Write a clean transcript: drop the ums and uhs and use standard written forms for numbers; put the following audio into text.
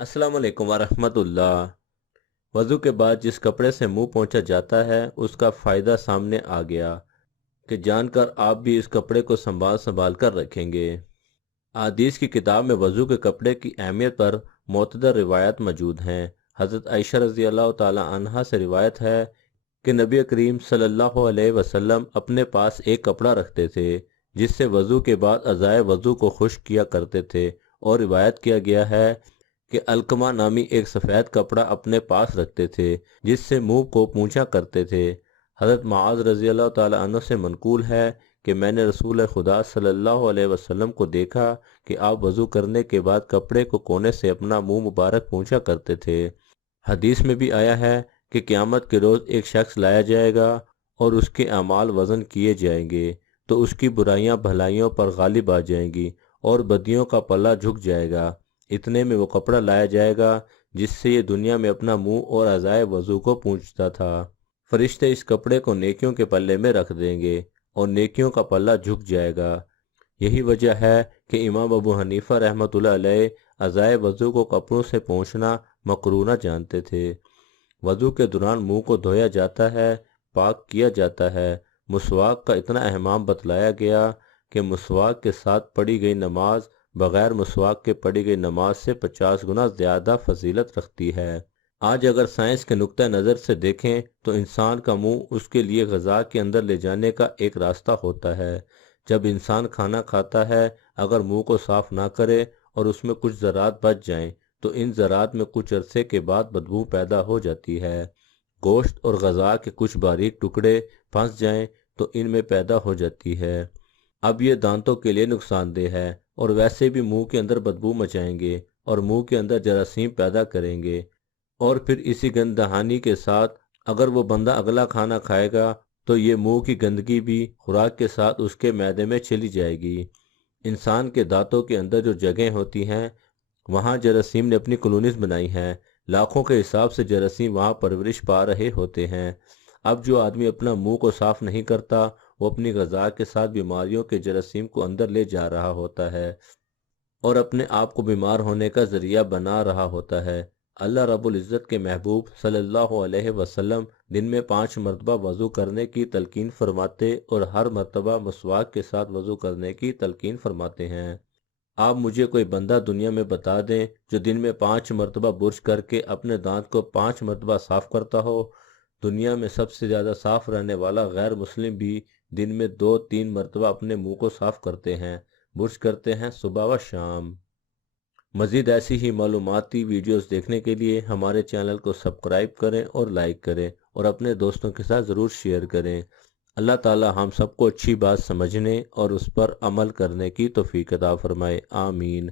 अस्सलाम वालेकुम वरहमतुल्लाह। वज़ू के बाद जिस कपड़े से मुंह पोंछा जाता है उसका फ़ायदा सामने आ गया कि जानकर आप भी इस कपड़े को संभाल संभाल कर रखेंगे। हदीस की किताब में वज़ू के कपड़े की अहमियत पर मुतअद्दिद रिवायत मौजूद हैं। हज़रत आयशा रज़ी अल्लाह ताला अन्हा से रिवायत है कि नबी करीम सल्लल्लाहु अलैहि वसल्लम अपने पास एक कपड़ा रखते थे जिससे वज़ू के बाद अज़ाए वज़ू को खुश्क किया करते थे। और रिवायत किया गया है कि अलकमा नामी एक सफ़ेद कपड़ा अपने पास रखते थे जिससे मुंह को पूंछा करते थे। हज़रत मुआज़ रज़ी अल्लाह ताला अन्हु से मनकूल है कि मैंने रसूल खुदा सल्लल्लाहु अलैहि वसल्लम को देखा कि आप वज़ू करने के बाद कपड़े को कोने से अपना मुंह मुबारक पूंछा करते थे। हदीस में भी आया है कि क़यामत के रोज़ एक शख्स लाया जाएगा और उसके अमाल वज़न किए जाएंगे तो उसकी बुराइयां भलाइयों पर गालिब आ जाएंगी और बदियों का पल्ला झुक जाएगा। इतने में वो कपड़ा लाया जाएगा जिससे ये दुनिया में अपना मुंह और अज़ाए वज़ू को पूंछता था। फरिश्ते इस कपड़े को नेकियों के पल्ले में रख देंगे और नेकियों का पल्ला झुक जाएगा। यही वजह है कि इमाम अबू हनीफा रहमतुल्लाह अलैह अज़ाए वज़ू को कपड़ों से पोंछना मकरूह जानते थे। वज़ू के दौरान मुंह को धोया जाता है, पाक किया जाता है। मुसवाक का इतना अहमाम बतलाया गया कि मुसवाक के साथ पढ़ी गई नमाज बग़ैर मुसवाक के पढ़ी गई नमाज से 50 गुना ज़्यादा फजीलत रखती है। आज अगर साइंस के नुक्ता नज़र से देखें तो इंसान का मुंह उसके लिए ग़ज़ा के अंदर ले जाने का एक रास्ता होता है। जब इंसान खाना खाता है अगर मुंह को साफ़ ना करे और उसमें कुछ ज़रात बच जाएं तो इन ज़रात में कुछ अरसे के बाद बदबू पैदा हो जाती है। गोश्त और ग़ज़ा के कुछ बारीक टुकड़े फंस जाएं तो इनमें पैदा हो जाती है। अब ये दांतों के लिए नुकसानदेह है और वैसे भी मुंह के अंदर बदबू मचाएंगे और मुंह के अंदर जरासीम पैदा करेंगे और फिर इसी गंदहानी के साथ अगर वो बंदा अगला खाना खाएगा तो ये मुंह की गंदगी भी खुराक के साथ उसके मैदे में चली जाएगी। इंसान के दांतों के अंदर जो जगह होती हैं वहाँ जरासीम ने अपनी कॉलोनीज बनाई हैं। लाखों के हिसाब से जरासीम वहाँ परवरिश पा रहे होते हैं। अब जो आदमी अपना मुंह को साफ नहीं करता वो अपनी ग़ज़ा के साथ बीमारियों के जरासीम को अंदर ले जा रहा होता है और अपने आप को बीमार होने का ज़रिया बना रहा होता है। अल्लाह रब्बुल इज़्ज़त के महबूब सल्लल्लाहु अलैहि वसल्लम दिन में 5 मरतबा वज़ू करने की तलकीन फरमाते और हर मरतबा मसवाक के साथ वज़ू करने की तलकीन फरमाते हैं। आप मुझे कोई बंदा दुनिया में बता दें जो दिन में 5 मरतबा बुर्श करके अपने दांत को 5 मरतबा साफ़ करता हो। दुनिया में सबसे ज़्यादा साफ़ रहने वाला गैर मुस्लिम भी दिन में 2-3 मरतबा अपने मुंह को साफ़ करते हैं, बुर्श करते हैं सुबह व शाम। मज़ीद ऐसी ही मालूमाती वीडियोस देखने के लिए हमारे चैनल को सब्सक्राइब करें और लाइक करें और अपने दोस्तों के साथ ज़रूर शेयर करें। अल्लाह ताला हम सबको अच्छी बात समझने और उस पर अमल करने की तौफीक अता फरमाए। आमीन।